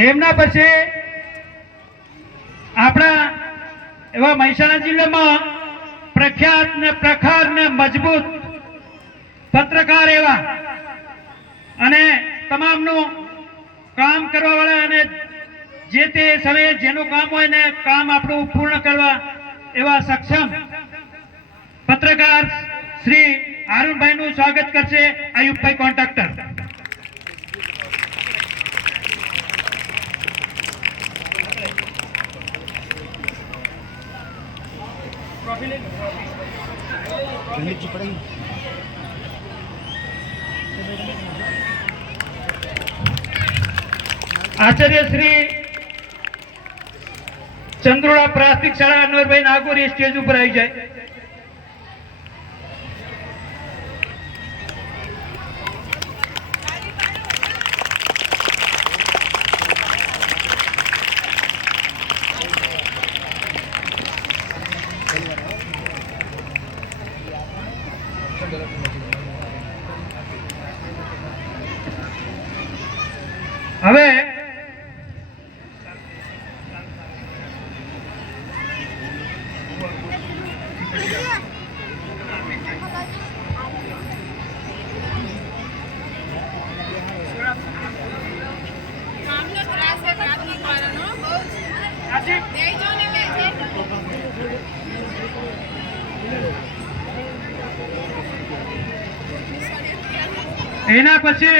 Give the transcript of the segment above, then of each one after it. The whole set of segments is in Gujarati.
એમના પછી આપણા એવા મહેસાણા જિલ્લામાં પ્રખ્યાત ને પ્રખર ને મજબૂત પત્રકાર એવા અને તમામનું કામ કરવા વાળા અને જે તે સમયે જેનું કામ હોય ને કામ આપણું પૂર્ણ કરવા એવા સક્ષમ પત્રકાર શ્રી અરુણભાઈ નું સ્વાગત કરશે આયુબભાઈ કોન્ટ્રાક્ટર। आचार्य श्री चंद्रोड़ा प्राथमिक शाला अनवरभाई नागोरी स्टेज पर आई जाए। હવે એના પછી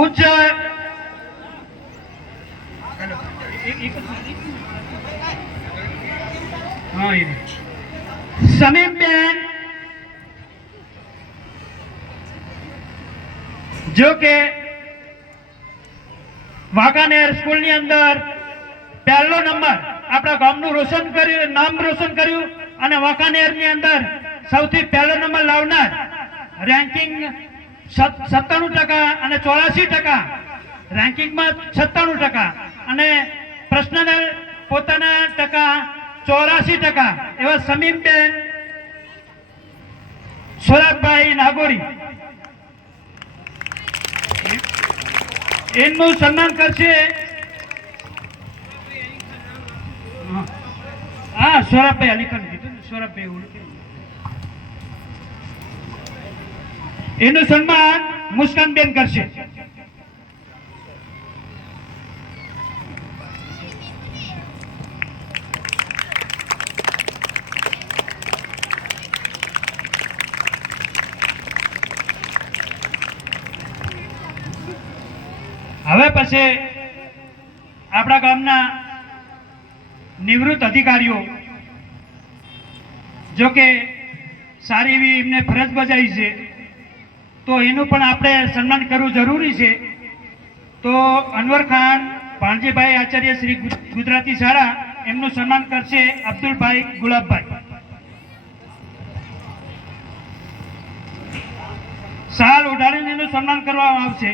उच्च समीप बेन जो के वाकानेर स्कूल ની અંદર પહેલો નંબર આપણા ગામનું રોશન કર્યું, નામ રોશન કર્યું અને વાકાનેર ની અંદર સૌથી પહેલો નંબર લાવનાર રેન્કિંગ 97% અને 84% રેન્કિંગમાં 96% અને પર્સનલ પોતાના ટકા 84% એવા સમીમબેન સોરાબભાઈ નાગોરી એમનું સન્માન કરશે। હા, સોરાબભાઈ અલીખાન કીધું ને, સોરાબભાઈ એનું સન્માન મુસ્કાનબેન કરશે। હવે પછી આપણા ગામના નિવૃત્ત અધિકારીઓ જો કે સારી એવી એમને ફરજ બજાવી છે તો એનું પણ આપણે સન્માન કરવું જરૂરી છે। તો અનવર ખાન ભાણજીભાઈ આચાર્ય શ્રી ગુજરાતી શાળા એમનું સન્માન કરશે અબ્દુલભાઈ ગુલાબભાઈ। શાલ ઓઢાડીને એનું સન્માન કરવામાં આવશે।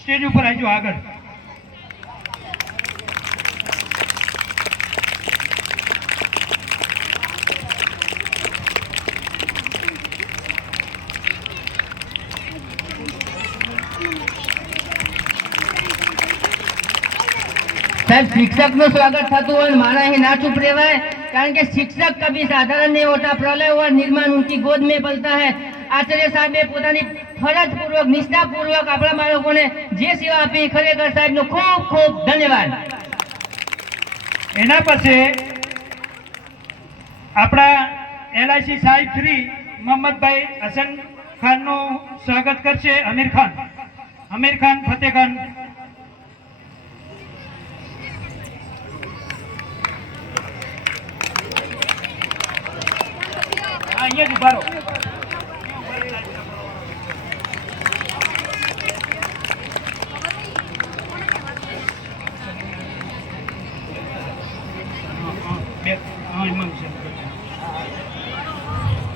સ્ટેજ ઉપર આવજો આગળ। साहब शिक्षक નું स्वागत થતું હોય माना ही ना चुप रहवाय, कारण के शिक्षक कभी साधारण नहीं होता। प्रलय और निर्माण उनकी गोद में पलता है। आचार्य साहब ने પોતાની ફરજ પૂર્વક નિષ્ઠા પૂર્વક આપણા બાળકોને જે સેવા આપી, ખરેખર સાહેબ નો ખૂબ ખૂબ ધન્યવાદ। એના પછી આપણા LIC સાહેબ શ્રી મોહમ્મદભાઈ હસન ખાન નું સ્વાગત કરશે અમીર ખાન ફતેહ ખાન